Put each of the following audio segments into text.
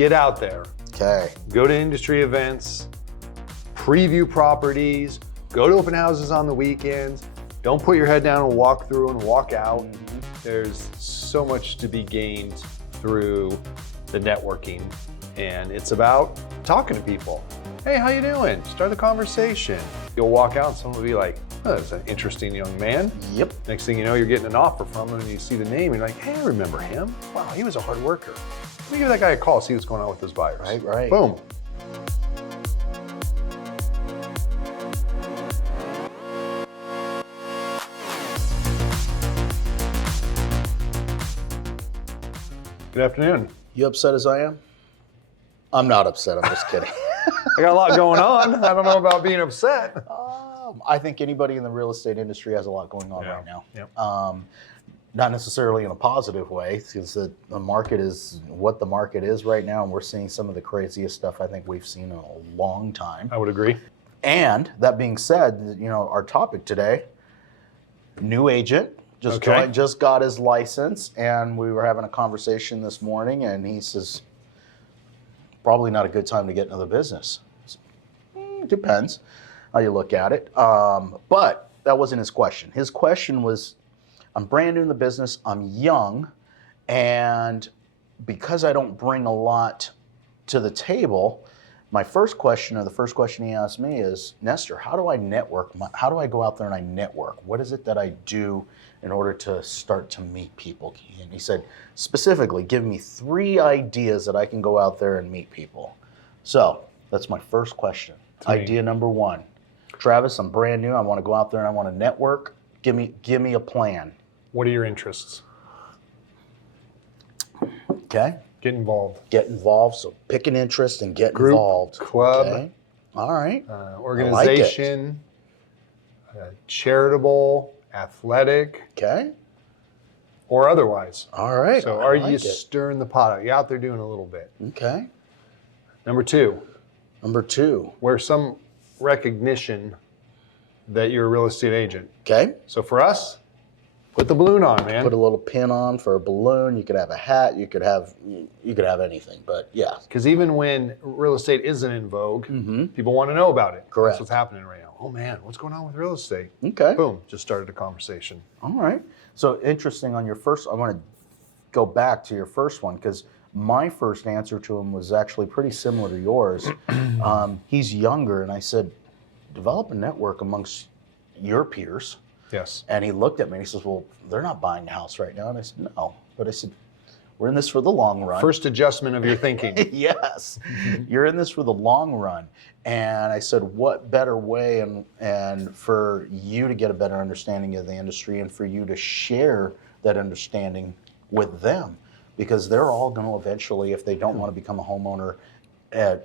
Get out there. Okay. Go to industry events, preview properties, go to open houses on the weekends. Don't put your head down and walk through and walk out. There's so much to be gained through the networking, and it's about talking to people. Hey, how you doing? Start the conversation. You'll walk out and someone will be like, oh, that's an interesting young man. Yep. Next thing you know, you're getting an offer from him and you see the name and you're like, hey, I remember him. Wow, he was a hard worker. Let me give that guy a call, see what's going on with his buyers. Right. Boom. Good afternoon. You upset as I am? I'm not upset, I'm just kidding. I got a lot going on. I don't know about being upset. I think anybody in the real estate industry has a lot going on right now. Yep. Not necessarily in a positive way, because the market is what the market is right now, and we're seeing some of the craziest stuff I think we've seen in a long time. I would agree. And that being said, our topic today, new agent, just got his license, and we were having a conversation this morning, and he says, probably not a good time to get into the business. Depends how you look at it. But that wasn't his question. His question was, I'm brand new in the business, I'm young, and because I don't bring a lot to the table, the first question he asked me is, Nestor, how do I network? How do I go out there and I network? What is it that I do in order to start to meet people? And he said, specifically, give me 3 ideas that I can go out there and meet people. So that's my first question. Idea number 1. Travis, I'm brand new. I want to go out there and I want to network. Give me a plan. What are your interests? Okay. Get involved. Get involved. So pick an interest and get Group, involved. club. Okay. All right. Organization. Charitable, athletic. Okay. Or otherwise. All right. So are you stirring the pot? Are you out there doing a little bit? Okay. Number 2. Number 2. Where some recognition that you're a real estate agent. Okay. So for us, put the balloon on, man. Put a little pin on for a balloon. You could have a hat. You could have anything. But yeah. Because even when real estate isn't in vogue, people want to know about it. Correct. That's what's happening right now. Oh man, what's going on with real estate? Okay. Boom, just started a conversation. All right. So interesting on your first, I want to go back to your first one, because my first answer to him was actually pretty similar to yours. He's younger, and I said, develop a network amongst your peers. Yes. And he looked at me and he says, well, they're not buying a house right now. And I said, no. But I said, we're in this for the long run. First adjustment of your thinking. Yes. You're in this for the long run. And I said, what better way and for you to get a better understanding of the industry and for you to share that understanding with them? Because they're all going to eventually, if they don't want to become a homeowner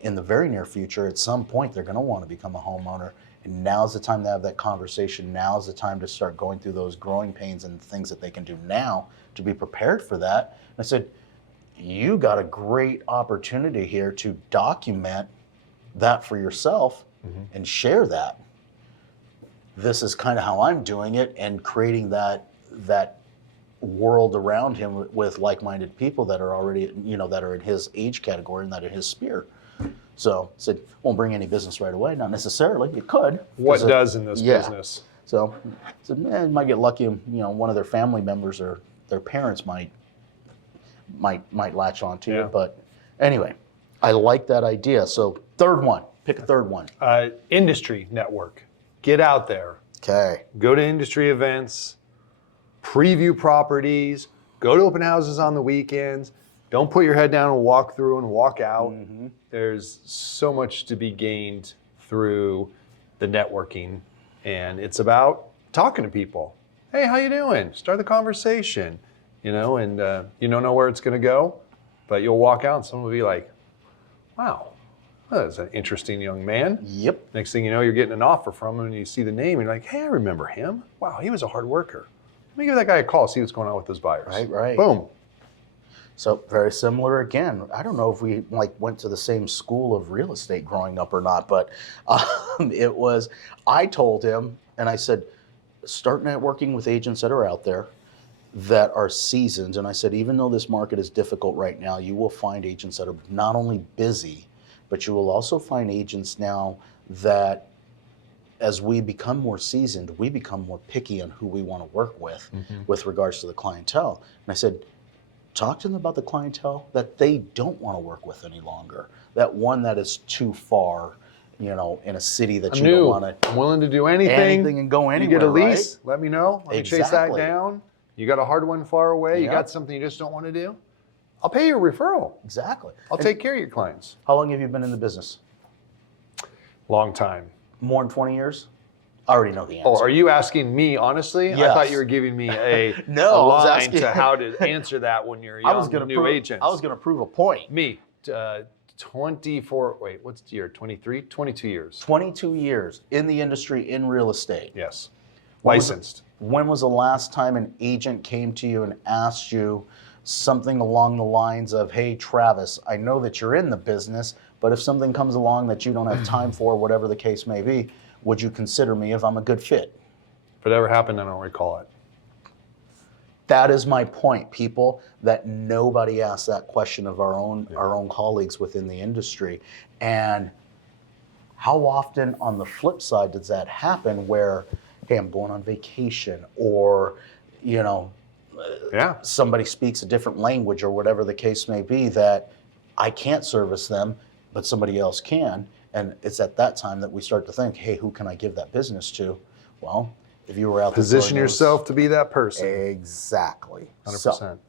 in the very near future, at some point they're going to want to become a homeowner. And now's the time to have that conversation. Now's the time to start going through those growing pains and things that they can do now to be prepared for that. And I said, you got a great opportunity here to document that for yourself and share that. This is kind of how I'm doing it, and creating that world around him with like-minded people that are already, that are in his age category and that are in his sphere. So I said, won't bring any business right away. Not necessarily. It could. What does in this business? So I said, you might get lucky. One of their family members or their parents might latch on to you. But anyway, I like that idea. So third one. Pick a third one. Industry network. Get out there. Okay. Go to industry events. Preview properties. Go to open houses on the weekends. Don't put your head down and walk through and walk out. There's so much to be gained through the networking, and it's about talking to people. Hey, how you doing? Start the conversation, and you don't know where it's going to go, but you'll walk out and someone will be like, wow, that's an interesting young man. Yep. Next thing you know, you're getting an offer from him and you see the name and you're like, hey, I remember him. Wow, he was a hard worker. Let me give that guy a call, see what's going on with his buyers. Right. Boom. So very similar again. I don't know if we went to the same school of real estate growing up or not, but I told him, and I said, start networking with agents that are out there. that are seasoned. And I said, even though this market is difficult right now, you will find agents that are not only busy, but you will also find agents now that, as we become more seasoned, we become more picky on who we want to work with regards to the clientele. And I said, talk to them about the clientele that they don't want to work with any longer. That one that is too far, in a city that you don't want to. I'm willing to do anything And go anywhere. You get a lease, right? let me know. Let me chase that down. You got a hard one far away. You Yep. got something you just don't want to do. I'll pay you a referral. Exactly. I'll take care of your clients. How long have you been in the business? Long time. More than 20 years? I already know the answer. Oh, are you asking me honestly? Yes. I thought you were giving me a No, I was line asking- to how to answer that when you're young, new agents. I was going to prove a point. Me, 24, wait, what's the year? 23? 22 years. 22 years in the industry in real estate. Yes. Licensed. Licensed. When was the last time an agent came to you and asked you something along the lines of, hey, Travis, I know that you're in the business, but if something comes along that you don't have time for, whatever the case may be, would you consider me if I'm a good fit? If it ever happened, I don't recall it. That is my point, people, that nobody asks that question of our own colleagues within the industry. And how often on the flip side does that happen where, hey, I'm going on vacation, or, somebody speaks a different language or whatever the case may be, that I can't service them, but somebody else can. And it's at that time that we start to think, hey, who can I give that business to? Well, if you were out there Position yourself to be that person. Exactly. 100%. So,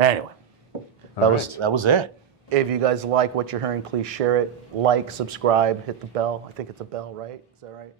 anyway, that right. was it. If you guys like what you're hearing, please share it, like, subscribe, hit the bell. I think it's a bell, right? Is that right?